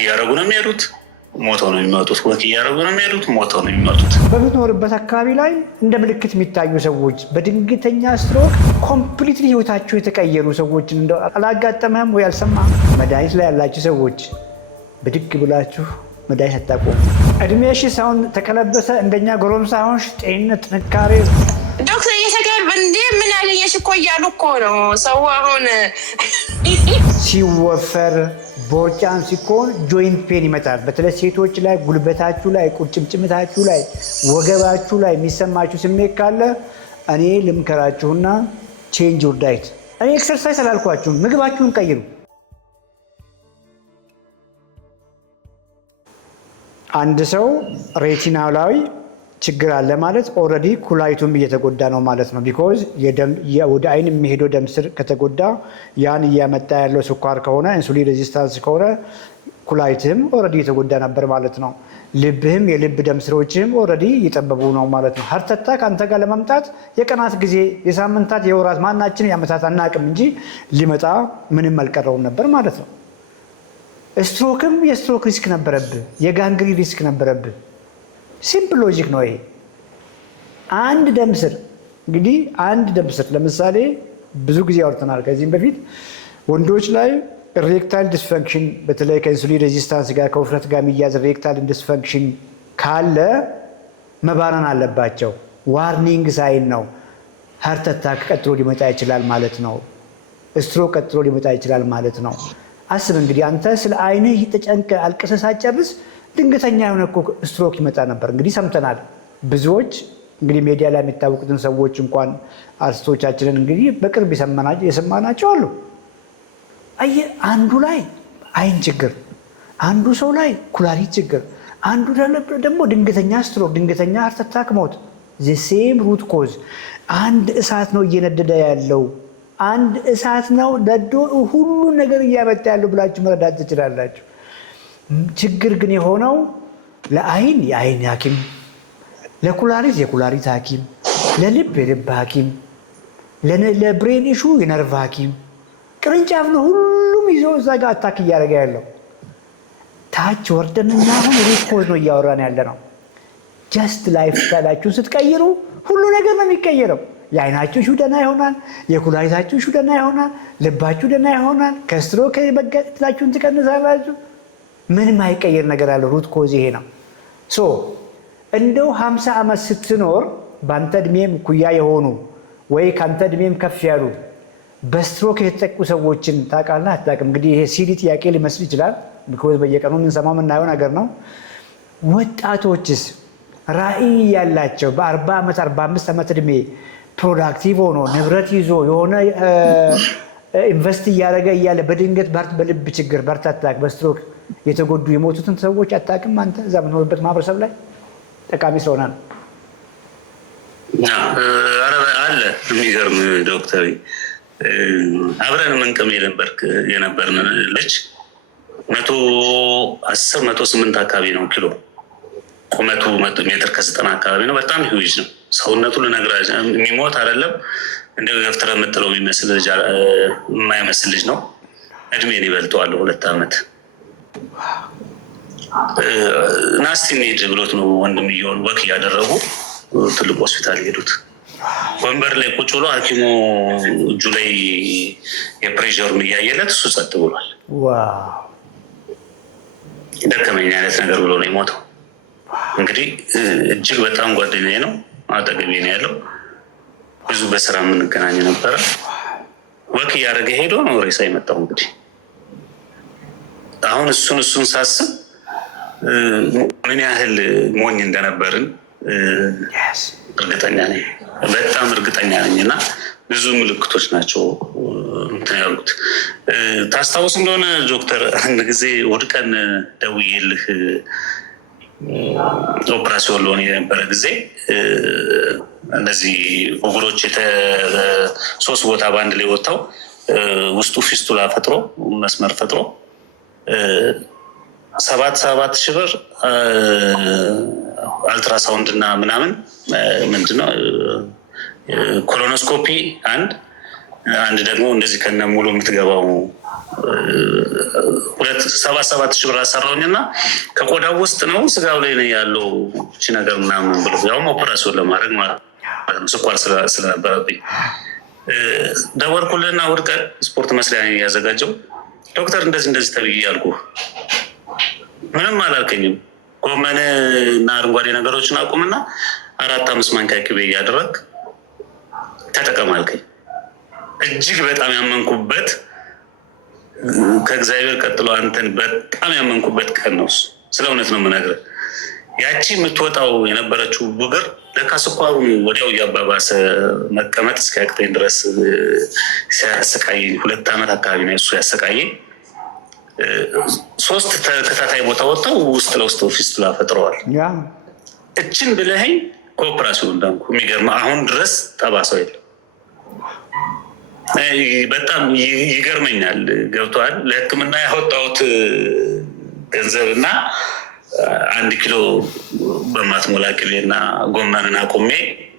እያደረጉ ነው የሚሄዱት፣ ሞተው ነው የሚመጡት። ወክ እያደረጉ ነው የሚሄዱት፣ ሞተው ነው የሚመጡት። በምትኖርበት አካባቢ ላይ እንደ ምልክት የሚታዩ ሰዎች በድንገተኛ ስትሮክ ኮምፕሊትሊ ህይወታቸው የተቀየሩ ሰዎችን እንደው አላጋጠመህም ወይ አልሰማህም? መድኃኒት ላይ ያላችሁ ሰዎች ብድግ ብላችሁ መድኃኒት አታቆሙ። እድሜሽ አሁን ተቀለበሰ፣ እንደኛ ጎረምሳ ሆንሽ፣ ጤንነት ጥንካሬ ዶክተር እየተገር እንዴ ምን አለየሽ እኮ እያሉ እኮ ነው ሰው አሁን ሲወፈር ቦርጫም ሲኮን ጆይንት ፔን ይመጣል። በተለይ ሴቶች ላይ ጉልበታችሁ ላይ፣ ቁርጭምጭሚታችሁ ላይ፣ ወገባችሁ ላይ የሚሰማችሁ ስሜት ካለ እኔ ልምከራችሁና ቼንጅ ዩር ዳይት። እኔ ኤክሰርሳይዝ አላልኳችሁም፣ ምግባችሁን ቀይሩ። አንድ ሰው ሬቲናላዊ ችግር አለ ማለት ኦልሬዲ ኩላሊቱም እየተጎዳ ነው ማለት ነው። ቢኮዝ ወደ አይን የሚሄደው ደም ስር ከተጎዳ ያን እያመጣ ያለው ስኳር ከሆነ ኢንሱሊን ሬዚስታንስ ከሆነ ኩላሊትህም ኦልሬዲ እየተጎዳ ነበር ማለት ነው። ልብህም የልብ ደም ስሮችህም ኦልሬዲ እየጠበቡ ነው ማለት ነው። ሀርት አታክ አንተ ጋር ለመምጣት የቀናት ጊዜ፣ የሳምንታት፣ የወራት ማናችን የዓመታት አናቅም እንጂ ሊመጣ ምንም አልቀረውም ነበር ማለት ነው። ስትሮክም የስትሮክ ሪስክ ነበረብህ፣ የጋንግሪን ሪስክ ነበረብህ። ሲምፕል ሎጂክ ነው ይሄ። አንድ ደም ስር እንግዲህ አንድ ደም ስር ለምሳሌ ብዙ ጊዜ አውርተናል ከዚህም በፊት ወንዶች ላይ ኢሬክታይል ዲስፈንክሽን በተለይ ከኢንሱሊን ሬዚስታንስ ጋር ከውፍረት ጋር የሚያዝ ኢሬክታይል ዲስፈንክሽን ካለ መባረን አለባቸው። ዋርኒንግ ሳይን ነው። ሀርት አታክ ቀጥሎ ሊመጣ ይችላል ማለት ነው። ስትሮክ ቀጥሎ ሊመጣ ይችላል ማለት ነው። አስብ እንግዲህ አንተ ስለ አይንህ ተጨንቀ አልቅሰህ ሳትጨርስ ድንገተኛ የሆነ እኮ ስትሮክ ይመጣ ነበር። እንግዲህ ሰምተናል። ብዙዎች እንግዲህ ሜዲያ ላይ የሚታወቁትን ሰዎች እንኳን አርቲስቶቻችንን እንግዲህ በቅርብ የሰማናቸው አሉ። አየህ አንዱ ላይ አይን ችግር፣ አንዱ ሰው ላይ ኩላሊት ችግር፣ አንዱ ደግሞ ድንገተኛ ስትሮክ፣ ድንገተኛ ሃርት አታክ ሞት። ዘ ሴም ሩት ኮዝ አንድ እሳት ነው እየነደደ ያለው። አንድ እሳት ነው ነዶ ሁሉን ነገር እያመጣ ያለው ብላችሁ መረዳት ትችላላችሁ። ችግር ግን የሆነው ለአይን የአይን ሐኪም፣ ለኩላሊት የኩላሊት ሐኪም፣ ለልብ የልብ ሐኪም፣ ለብሬን ኢሹ የነርቭ ሐኪም ቅርንጫፍ ነው ሁሉም ይዞ እዛ ጋር አታክ እያደረገ ያለው። ታች ወርደንና አሁን ሩት ኮዝ ነው እያወራን ያለ ነው። ጀስት ላይፍ ስታይላችሁን ስትቀይሩ ሁሉ ነገር ነው የሚቀየረው። የአይናችሁ ሹ ደህና ይሆናል፣ የኩላሊታችሁ ሹ ደህና ይሆናል፣ ልባችሁ ደህና ይሆናል፣ ከስትሮክ መገጥላችሁን ትቀንሳላችሁ። ምንም አይቀየር ነገር አለ። ሩት ኮዝ ይሄ ነው። እንደው 50 ዓመት ስትኖር በአንተ እድሜም ኩያ የሆኑ ወይ ከአንተ እድሜም ከፍ ያሉ በስትሮክ የተጠቁ ሰዎችን ታውቃለህ አታውቅም? እንግዲህ ይሄ ሲዲ ጥያቄ ሊመስል ይችላል። ቢኮዝ በየቀኑ የምንሰማው የምናየው ነገር ነው። ወጣቶችስ ራዕይ ያላቸው በ40 ዓመት 45 ዓመት እድሜ ፕሮዳክቲቭ ሆኖ ንብረት ይዞ የሆነ ኢንቨስት እያደረገ እያለ በድንገት በልብ ችግር በሃርት አታክ በስትሮክ የተጎዱ የሞቱትን ሰዎች አታውቅም አንተ? እዛ የምንኖርበት ማህበረሰብ ላይ ጠቃሚ ስለሆነ ነው። አለ የሚገርም ዶክተር አብረን ምንቅም የነበርን ልጅ 110 108 አካባቢ ነው ኪሎ ቁመቱ ሜትር ከ90 አካባቢ ነው። በጣም ሂውጅ ነው ሰውነቱ። ልነግርህ የሚሞት አይደለም እንደ ገፍትረ የምጥለው የሚመስል ልጅ የማይመስል ልጅ ነው። እድሜን ይበልጠዋል 2 ዓመት። ናስቲ ኒድ ብሎት ነው ወንድምየውን ወክ እያደረጉ ትልቅ ሆስፒታል ሄዱት። ወንበር ላይ ቁጭ ብሎ ሐኪሙ እጁ ላይ የፕሬሸሩን እያየለት እሱ ጸጥ ብሏል። ደከመኝ አይነት ነገር ብሎ ነው የሞተው። እንግዲህ እጅግ በጣም ጓደኛዬ ነው፣ አጠገቤ ነው ያለው። ብዙ በስራ የምንገናኝ ነበረ። ወክ እያደረገ ሄዶ ነው ሬሳ የመጣው። እንግዲህ አሁን እሱን ሳስብ ምን ያህል ሞኝ እንደነበርን እርግጠኛ ነኝ፣ በጣም እርግጠኛ ነኝ። እና ብዙ ምልክቶች ናቸው እንትን ያሉት። ታስታውስ እንደሆነ ዶክተር አንድ ጊዜ እሑድ ቀን ደውዬልህ ኦፕራሲዮን ለሆነ የነበረ ጊዜ እነዚህ እግሮች 3 ቦታ በአንድ ላይ ወጥተው ውስጡ ፊስቱላ ፈጥሮ መስመር ፈጥሮ 7,000 ብር አልትራሳውንድ እና ምናምን ምንድነው ኮሎኖስኮፒ አንድ ደግሞ እንደዚህ ከነ ሙሉ የምትገባው 7 ሺህ ብር አሰራውኝና ከቆዳው ውስጥ ነው ስጋው ላይ ነው ያለው እቺ ነገር ምናምን ብሎ ያው ኦፕራሲዮን ለማድረግ ማለት ነው። ስኳር ስለነበረብኝ ደወልኩልና እሑድ ቀን ስፖርት መስሪያ ያዘጋጀው ዶክተር እንደዚህ ተብዬ ያልኩህ ምንም አላልከኝም። ጎመን እና አረንጓዴ ነገሮችን አቁምና 4-5 ማንኪያ ቅቤ እያደረግ ተጠቀም አልከኝ። እጅግ በጣም ያመንኩበት ከእግዚአብሔር ቀጥሎ አንተን በጣም ያመንኩበት ቀን ነው። ስለ እውነት ነው የምነግርህ። ያቺ የምትወጣው የነበረችው ቡግር ለካ ስኳሩን ወዲያው እያባባሰ መቀመጥ እስኪያቅተኝ ድረስ ሲያሰቃየኝ 2 ዓመት አካባቢ ነው እሱ ያሰቃየኝ። 3 ተከታታይ ቦታ ወጥተው ውስጥ ለውስጥ ፊስቱላ ፈጥረዋል። እችን ብለኸኝ ኮኦፕራሲዮን እንዳንኩ የሚገርም አሁን ድረስ ጠባሳው የለም። በጣም ይገርመኛል። ገብቶሃል? ለሕክምና ያወጣሁት ገንዘብና 1 ኪሎ በማትሞላ ቅቤና ጎመንን አቁሜ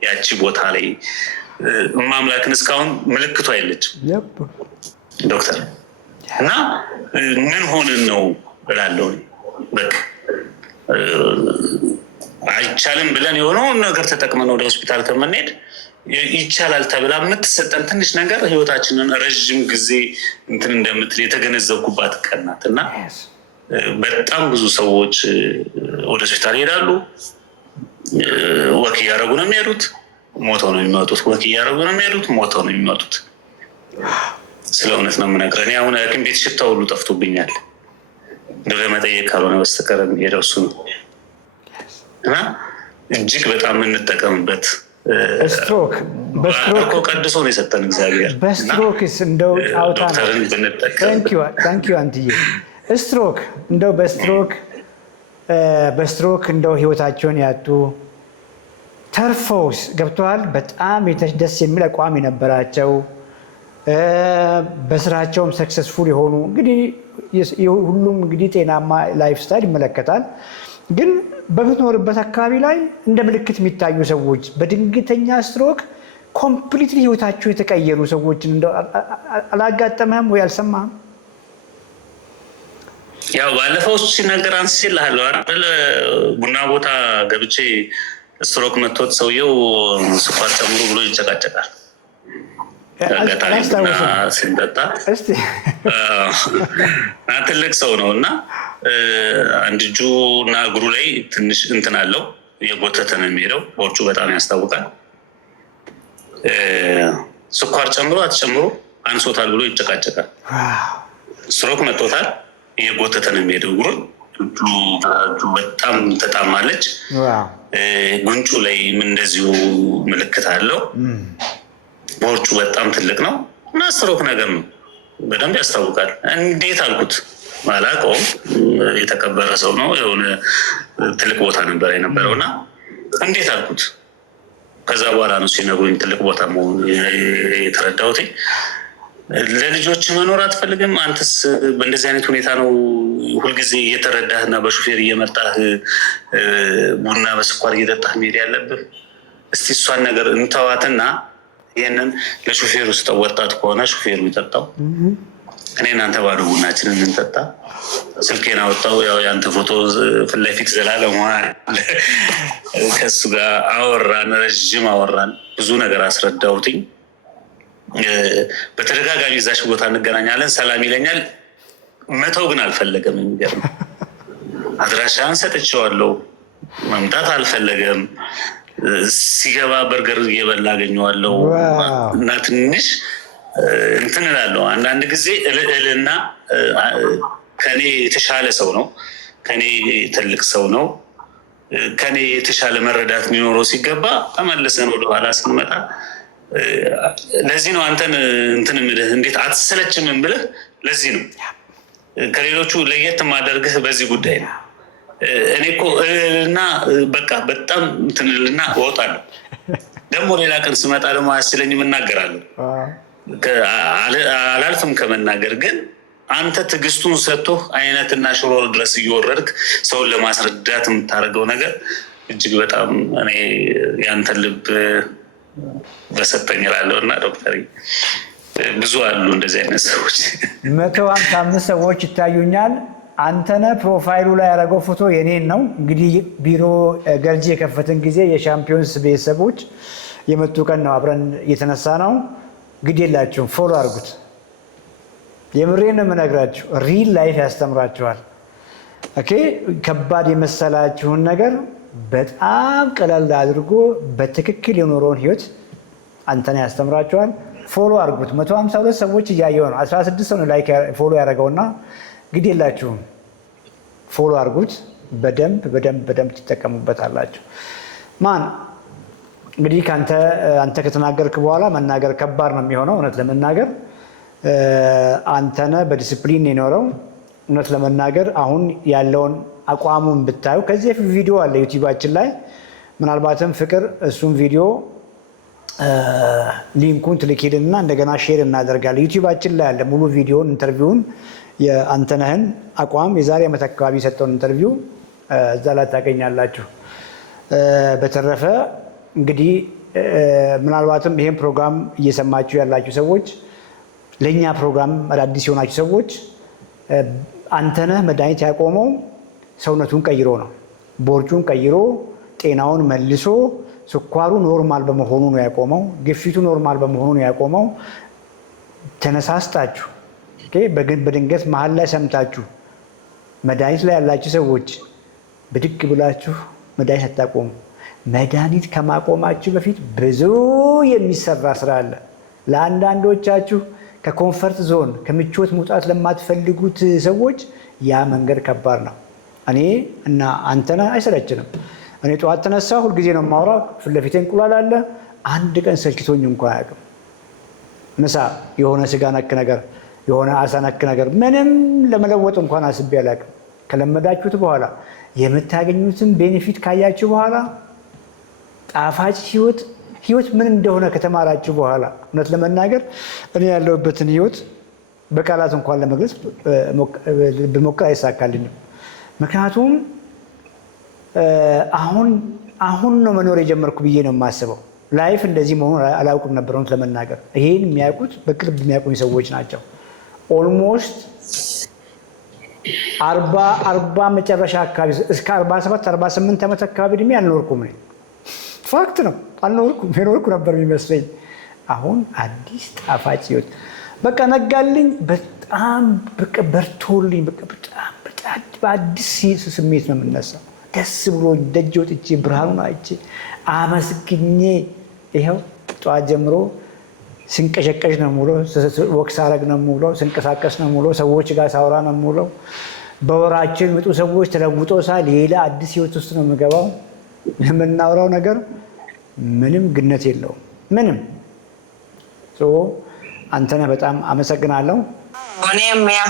ያቺ ቦታ ላይ ማምላክን እስካሁን ምልክቱ አይለችም ዶክተር። እና ምን ሆንን ነው እላለሁ። በቃ አይቻልም ብለን የሆነውን ነገር ተጠቅመን ወደ ሆስፒታል ከምንሄድ ይቻላል ተብላ የምትሰጠን ትንሽ ነገር ህይወታችንን ረዥም ጊዜ እንትን እንደምትል የተገነዘብኩባት ቀን ናት። እና በጣም ብዙ ሰዎች ወደ ሆስፒታል ይሄዳሉ፣ ወክ እያደረጉ ነው የሚሄዱት፣ ሞተው ነው የሚመጡት። ወክ እያደረጉ ነው የሚሄዱት፣ ሞተው ነው የሚመጡት። ስለ እውነት ነው የምነግርህ። እኔ አሁን ሐኪም ቤት ሽታ ሁሉ ጠፍቶብኛል። እንደው ለመጠየቅ ካልሆነ በስተቀር የሚሄደው እሱ ነው። እና እጅግ በጣም የምንጠቀምበት ስትሮክ በስትሮክ ቀድሶ ነው የሰጠን እግዚአብሔር። በስትሮክስ እንደው ጫውታ ዶክተርን ብንጠቀም ታንኪዩ አንትዬ። ስትሮክ እንደው በስትሮክ እንደው ህይወታቸውን ያጡ ተርፎስ ገብተዋል። በጣም ደስ የሚል አቋም የነበራቸው በስራቸውም ሰክሰስፉል የሆኑ እንግዲህ ሁሉም እንግዲህ ጤናማ ላይፍ ስታይል ይመለከታል። ግን በምትኖርበት አካባቢ ላይ እንደ ምልክት የሚታዩ ሰዎች በድንገተኛ ስትሮክ ኮምፕሊትሊ ህይወታቸው የተቀየሩ ሰዎችን እንደው አላጋጠመህም ወይ አልሰማህም? ያው ባለፈው ሲነገር አንስቼልሃለሁ አይደል? ቡና ቦታ ገብቼ ስትሮክ መጥቶት ሰውየው ስኳር ጨምሮ ብሎ ይጨቃጨቃል። ስንጠጣ ትልቅ ሰው ነው እና አንድ እጁ እና እግሩ ላይ ትንሽ እንትን አለው፣ የጎተተ ነው የሚሄደው። ቦርጩ በጣም ያስታውቃል። ስኳር ጨምሮ አትጨምሮ አንሶታል ብሎ ይጨቃጨቃል። ስትሮክ መጥቶታል፣ እየጎተተ ነው የሚሄደው። እጁ በጣም ተጣማለች። ጉንጩ ላይ እንደዚሁ ምልክት አለው። ቦርጩ በጣም ትልቅ ነው እና ስትሮክ ነገር ነው፣ በደንብ ያስታውቃል። እንዴት አልኩት፣ አላውቀውም። የተቀበረ ሰው ነው፣ የሆነ ትልቅ ቦታ ነበር የነበረው እና እንዴት አልኩት። ከዛ በኋላ ነው ሲነግሩኝ ትልቅ ቦታ መሆኑ የተረዳሁት። ለልጆች መኖር አትፈልግም? አንተስ በእንደዚህ አይነት ሁኔታ ነው ሁልጊዜ እየተረዳህ እና በሹፌር እየመጣህ ቡና በስኳር እየጠጣህ መሄድ ያለብህ? እስቲ እሷን ነገር እንተዋትና ይህንን ለሹፌሩ ስጠው። ወጣት ከሆነ ሹፌሩ ይጠጣው፣ እኔ እናንተ ባዶ ቡናችንን እንጠጣ። ስልኬን አወጣው፣ ያው የአንተ ፎቶ ፊት ለፊት ዘላለም ሆናል። ከሱ ጋር አወራን፣ ረዥም አወራን፣ ብዙ ነገር አስረዳሁትኝ። በተደጋጋሚ እዛሽ ቦታ እንገናኛለን፣ ሰላም ይለኛል። መተው ግን አልፈለገም። የሚገርም አድራሻን ሰጥቼዋለሁ፣ መምጣት አልፈለገም። ሲገባ በርገር እየበላ አገኘዋለሁ እና ትንሽ እንትን እላለሁ። አንዳንድ ጊዜ እልና ከኔ የተሻለ ሰው ነው፣ ከኔ ትልቅ ሰው ነው፣ ከኔ የተሻለ መረዳት የሚኖረው ሲገባ ተመልሰን ወደኋላ ስንመጣ ለዚህ ነው አንተን እንትን የምልህ እንዴት አትሰለችም ብልህ። ለዚህ ነው ከሌሎቹ ለየት የማደርግህ በዚህ ጉዳይ ነው። እኔ እኮ እና በቃ በጣም እንትንልና እወጣለሁ። ደግሞ ሌላ ቀን ስመጣ ደግሞ አያስችለኝም እናገራለሁ። አላልፍም ከመናገር። ግን አንተ ትዕግስቱን ሰጥቶህ አይነትና ሽሮ ድረስ እየወረድክ ሰውን ለማስረዳት የምታደርገው ነገር እጅግ በጣም እኔ ያንተን ልብ በሰጠኝ እላለሁ። እና ዶክተር ብዙ አሉ እንደዚህ አይነት ሰዎች። 155 ሰዎች ይታዩኛል። አንተነህ ፕሮፋይሉ ላይ ያደረገው ፎቶ የኔን ነው። እንግዲህ ቢሮ ገርጂ የከፈትን ጊዜ የሻምፒዮንስ ቤተሰቦች የመጡ ቀን ነው፣ አብረን እየተነሳ ነው። ግድ የላችሁም ፎሎ አድርጉት። የምሬን ነው የምነግራችሁ። ሪል ላይፍ ያስተምራችኋል። ኦኬ ከባድ የመሰላችሁን ነገር በጣም ቀለል አድርጎ በትክክል የኖረውን ህይወት አንተነህ ያስተምራችኋል። ፎሎ አድርጉት። 152 ሰዎች እያየው ነው። 16 ሰው ነው ላይክ ፎሎ ያደረገውና ግድ የላችሁም ፎሎ አድርጉት። በደንብ ትጠቀሙበታላችሁ። ማን እንግዲህ አንተ ከተናገርክ በኋላ መናገር ከባድ ነው የሚሆነው። እውነት ለመናገር አንተነህ በዲስፕሊን የኖረው እውነት ለመናገር አሁን ያለውን አቋሙን ብታዩ ከዚህ በፊት ቪዲዮ አለ ዩቲዩባችን ላይ ምናልባትም ፍቅር እሱን ቪዲዮ ሊንኩን ትልኪልና እንደገና ሼር እናደርጋለን። ዩቲዩባችን ላይ አለ ሙሉ ቪዲዮን ኢንተርቪውን የአንተነህን አቋም የዛሬ ዓመት አካባቢ የሰጠውን ኢንተርቪው እዛ ላይ ታገኛላችሁ። በተረፈ እንግዲህ ምናልባትም ይሄን ፕሮግራም እየሰማችሁ ያላችሁ ሰዎች ለኛ ፕሮግራም አዳዲስ የሆናችሁ ሰዎች አንተነህ መድኃኒት ያቆመው ሰውነቱን ቀይሮ ነው። ቦርጩን ቀይሮ ጤናውን መልሶ ስኳሩ ኖርማል በመሆኑ ነው ያቆመው። ግፊቱ ኖርማል በመሆኑ ነው ያቆመው። ተነሳስታችሁ በድንገት መሀል ላይ ሰምታችሁ መድኃኒት ላይ ያላችሁ ሰዎች ብድግ ብላችሁ መድኃኒት አታቆሙ። መድኃኒት ከማቆማችሁ በፊት ብዙ የሚሰራ ስራ አለ። ለአንዳንዶቻችሁ ከኮንፈርት ዞን ከምቾት መውጣት ለማትፈልጉት ሰዎች ያ መንገድ ከባድ ነው። እኔ እና አንተነህ አይሰለችንም። እኔ ጠዋት ተነሳ ሁልጊዜ ነው የማወራው። ፊት ለፊቴ እንቁላል አለ። አንድ ቀን ሰልችቶኝ እንኳን አያውቅም። ምሳ የሆነ ስጋ ነክ ነገር የሆነ አሳ ነክ ነገር ምንም ለመለወጥ እንኳን አስቤ አላውቅም። ከለመዳችሁት በኋላ የምታገኙትን ቤኔፊት ካያችሁ በኋላ ጣፋጭ ህይወት ምን እንደሆነ ከተማራችሁ በኋላ እውነት ለመናገር እኔ ያለሁበትን ህይወት በቃላት እንኳን ለመግለጽ ብሞክር አይሳካልኝም። ምክንያቱም አሁን ነው መኖር የጀመርኩ ብዬ ነው የማስበው። ላይፍ እንደዚህ መሆኑን አላውቅም ነበር እውነት ለመናገር። ይሄን የሚያውቁት በቅርብ የሚያውቁኝ ሰዎች ናቸው። ኦልሞስት 40 መጨረሻ አካባቢ እስከ 47 48 ዓመት አካባቢ እድሜ አልኖርኩም። ፋክት ነው አልኖርኩም። የኖርኩ ነበር የሚመስለኝ። አሁን አዲስ ጣፋጭ ህይወት በቃ ነጋልኝ። በጣም በቃ በርቶልኝ። በቃ በጣም በአዲስ ስሜት ነው የምነሳው። ደስ ብሎኝ ደጅ ወጥቼ ብርሃኑን አይቼ አመስግኜ ይኸው ጠዋት ጀምሮ ስንቀሸቀሽ ነው የምውለው፣ ወክ ሳረግ ነው የምውለው፣ ስንቀሳቀስ ነው የምውለው፣ ሰዎች ጋር ሳውራ ነው የምውለው። በወራችን ምጡ ሰዎች ተለውጦ ሳል ሌላ አዲስ ህይወት ውስጥ ነው የምገባው። የምናወራው ነገር ምንም ግነት የለውም። ምንም አንተነህ በጣም አመሰግናለሁ። እኔም ያው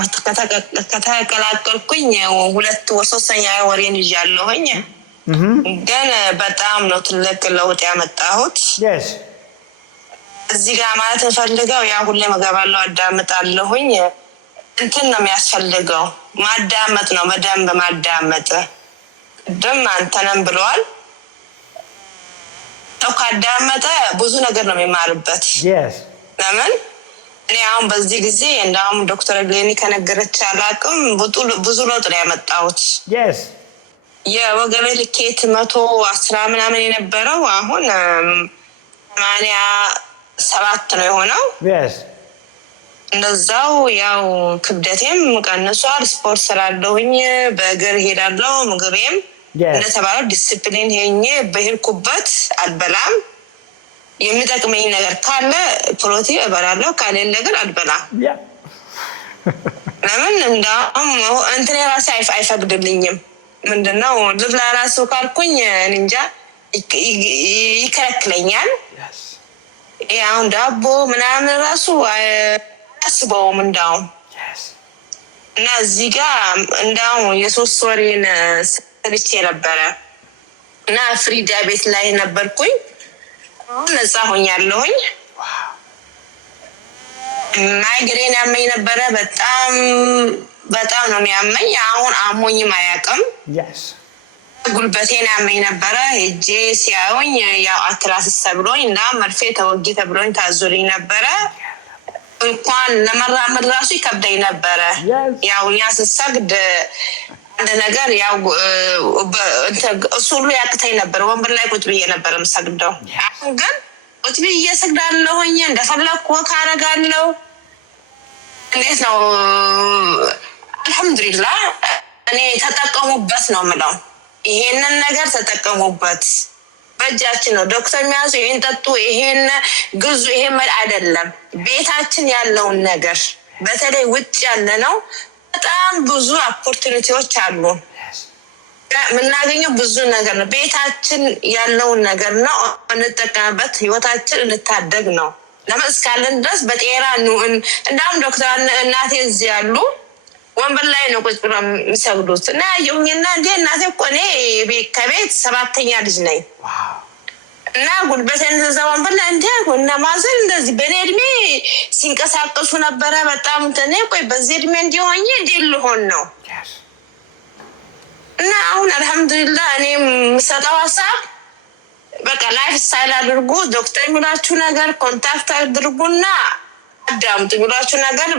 ከተቀላቀልኩኝ 3ኛ ወሬን ይዣለሁኝ። ግን በጣም ነው ትልቅ ለውጥ ያመጣሁት። እዚህ ጋር ማለት እንፈልገው ያ ሁሌ መገባለሁ አዳምጣለሁኝ። እንትን ነው የሚያስፈልገው ማዳመጥ ነው፣ በደንብ ማዳመጥ። ቅድም አንተነህም ብለዋል ሰው ካዳመጠ ብዙ ነገር ነው የሚማርበት። ለምን እኔ አሁን በዚህ ጊዜ እንዳውም ዶክተር ሌኒ ከነገረች አላውቅም ብዙ ለውጥ ነው ያመጣሁት። የወገቤ ልኬት 110 ምናምን የነበረው አሁን 87 ነው የሆነው። እንደዛው ያው ክብደቴም ቀንሷል። ስፖርት ስላለሁኝ በእግር ሄዳለሁ። ምግቤም እንደተባለው ዲስፕሊን ሄኜ በሄድኩበት አልበላም። የሚጠቅመኝ ነገር ካለ ፕሮቲን እበላለሁ፣ ካሌለ ግን አልበላም። ለምን እንዳውም እንትን የራሴ አይፈቅድልኝም። ምንድነው ልብላ ራሱ ካልኩኝ እንጃ ይከለክለኛል። አሁን ዳቦ ምናምን ራሱ አያስበውም እንዳውም እና እዚህ ጋር እንዳውም የ3 ወሬን ሰልቼ ነበረ እና ፍሪዳ ቤት ላይ ነበርኩኝ። አሁን ነፃ ሆኛለሁኝ። ማይግሬን ያመኝ ነበረ። በጣም ነው የሚያመኝ። አሁን አሞኝም አያውቅም። ጉልበቴን ያመኝ ነበረ። ሄጄ ሲያዩኝ ያው አትራሲስ ተብሎኝ እና መርፌ ተወጊ ተብሎኝ ታዞልኝ ነበረ። እንኳን ለመራመድ ራሱ ይከብደኝ ነበረ። ያው እኛ ስሰግድ አንድ ነገር ያው እሱ ሁሉ ያቅተኝ ነበር። ወንበር ላይ ቁጭ ብዬ ነበር የምሰግደው። አሁን ግን ቁጭ ብዬ እሰግዳለሁኝ፣ እንደፈለኩ ወክ አደርጋለሁ። እንዴት ነው? አልሐምዱሊላህ እኔ ተጠቀሙበት ነው የምለው። ይሄንን ነገር ተጠቀሙበት። በእጃችን ነው ዶክተር የሚያዙ ይሄን ጠጡ፣ ይሄን ግዙ፣ ይሄን አይደለም። ቤታችን ያለውን ነገር በተለይ ውጭ ያለ ነው በጣም ብዙ ኦፖርቹኒቲዎች አሉ። የምናገኘው ብዙ ነገር ነው። ቤታችን ያለውን ነገር ነው እንጠቀምበት። ህይወታችን እንታደግ ነው። ለምን እስካለን ድረስ በጤና ኑን። እንዳውም ዶክተር እናቴ እዚህ ያሉ ወንበር ላይ ነው ቁጭ ብለው የሚሰግዱት እና ያየሁኝና እንዴ እናቴ እኮ እኔ ከቤት 7ኛ ልጅ ነኝ እና ጉልበቴን እዛ ወንበር ላይ እንዴ እና ማዘር እንደዚህ በእኔ እድሜ ሲንቀሳቀሱ ነበረ። በጣም እኔ ቆይ በዚህ እድሜ እንዲሆኝ እንዴ ልሆን ነው? እና አሁን አልሐምዱሊላህ እኔ የምሰጠው ሀሳብ በቃ ላይፍ ስታይል አድርጉ። ዶክተር የሚሏችሁ ነገር ኮንታክት አድርጉና አዳምጡ። የሚሏችሁ ነገር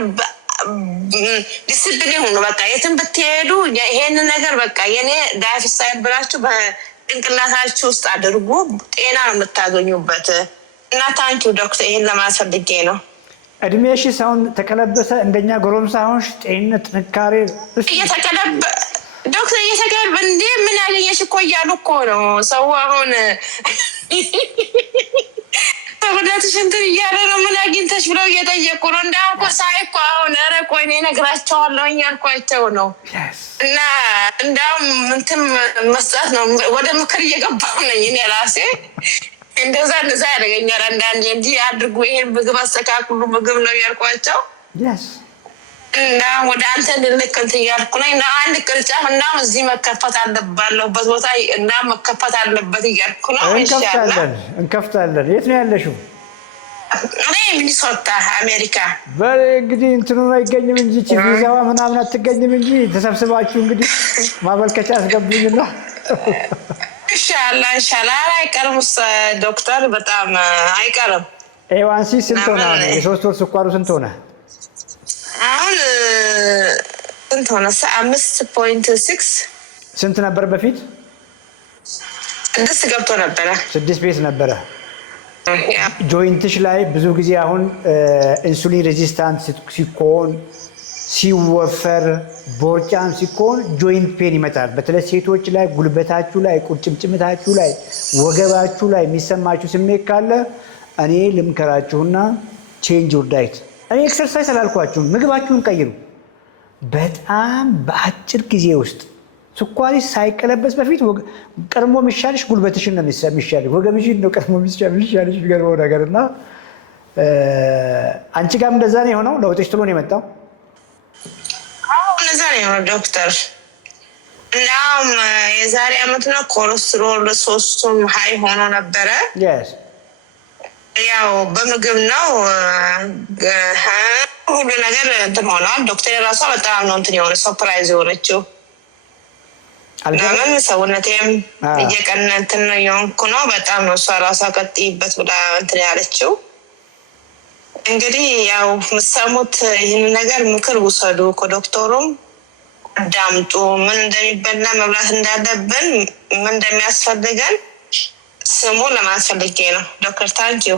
ዲስፕሊን ሁኑ። በቃ የትም ብትሄዱ ይሄን ነገር በቃ የኔ ላይፍ ስታይል ብላችሁ በጭንቅላታችሁ ውስጥ አድርጉ። ጤና ነው የምታገኙበት። እና ታንኪው ዶክተር፣ ይሄን ለማለት ፈልጌ ነው። እድሜሽ አሁን ተቀለበሰ፣ እንደኛ ጎረምሳ ሆንሽ፣ ጤንነት ጥንካሬ ዶክተር እየተቀለበ እንዴ ምን ያገኘሽ እኮ እያሉ እኮ ነው ሰው አሁን ተብለትሽ እንትን እያለ ነው ምን አግኝተሽ ብለው እየጠየቁ ነው። እንዳውም እኮ ሳይ እኮ አሁን ኧረ ቆይ እኔ እነግራቸዋለሁ እያልኳቸው ነው። እና እንዳውም እንትን መስጠት ነው ወደ ምክር እየገባሁ ነኝ እኔ ራሴ። እንደዛ ያደርገኛል አንዳንዴ። እንዲህ አድርጉ፣ ይሄን ምግብ አስተካክሉ፣ ምግብ ነው እያልኳቸው እና ወደ አንተ ልልክ እንትን እያልኩ ነኝ። እና አንድ ቅርንጫፍ እንዳውም እዚህ መከፈት ባለሁበት ቦታ እና መከፈት አለበት እያልኩ ነው። እንከፍታለን። የት ነው ያለሽው? እኔ ሚኒሶታ አሜሪካ። እንግዲህ እንትኑ አይገኝም እንጂ ቪዛዋ ምናምን አትገኝም እንጂ ተሰብስባችሁ እንግዲህ ማመልከቻ አስገቡኝና ኢንሻላህ አይቀርም ዶክተር፣ በጣም አይቀርም። ኤዋንሲ ስንት ሆነ? የ3 ወር ስኳሩ ስንት ሆነ? አሁን ስንት ሆነ? 5.6 ስንት ነበር በፊት? 6 ገብቶ ነበረ። 6 ቤት ነበረ። ጆይንትሽ ላይ ብዙ ጊዜ አሁን ኢንሱሊን ሬዚስታንት ሲኮን፣ ሲወፈር፣ ቦርጫም ሲኮን ጆይንት ፔን ይመጣል። በተለይ ሴቶች ላይ ጉልበታችሁ ላይ፣ ቁርጭምጭሚታችሁ ላይ፣ ወገባችሁ ላይ የሚሰማችሁ ስሜት ካለ እኔ ልምከራችሁና ቼንጅ ዩር ዳይት። እኔ ኤክሰርሳይዝ አላልኳችሁም፣ ምግባችሁን ቀይሩ። በጣም በአጭር ጊዜ ውስጥ ስኳሪ ሳይቀለበስ በፊት ቀድሞ የሚሻልሽ ጉልበትሽን ነው የሚሻልሽ፣ ወገብሽን ነው ቀድሞ የሚሻልሽ። የሚገርመው ነገር እና አንቺ ጋርም እንደዛ ነው የሆነው? ለውጥሽ ጥሎ ነው የመጣው? እንደዛ ነው የሆነው ዶክተር። እናም የዛሬ ዓመት ነው ኮሌስትሮል 3ቱም ሀይ ሆኖ ነበረ። ያው በምግብ ነው ሁሉ ነገር እንትን ሆኗል። ዶክተር የራሷ በጣም ነው እንትን የሆነ ሰርፕራይዝ የሆነችው። ለምን ሰውነቴም እየቀነ እንትን ነው የሆንኩ ነው። በጣም ነው እሷ ራሷ ቀጥይበት ብላ እንትን ያለችው። እንግዲህ ያው የምትሰሙት ይህን ነገር ምክር ውሰዱ፣ ከዶክተሩም አዳምጡ። ምን እንደሚበላ መብላት እንዳለብን፣ ምን እንደሚያስፈልገን ስሙ ለማለት ፈልጌ ነው ዶክተር። ታንኪዩ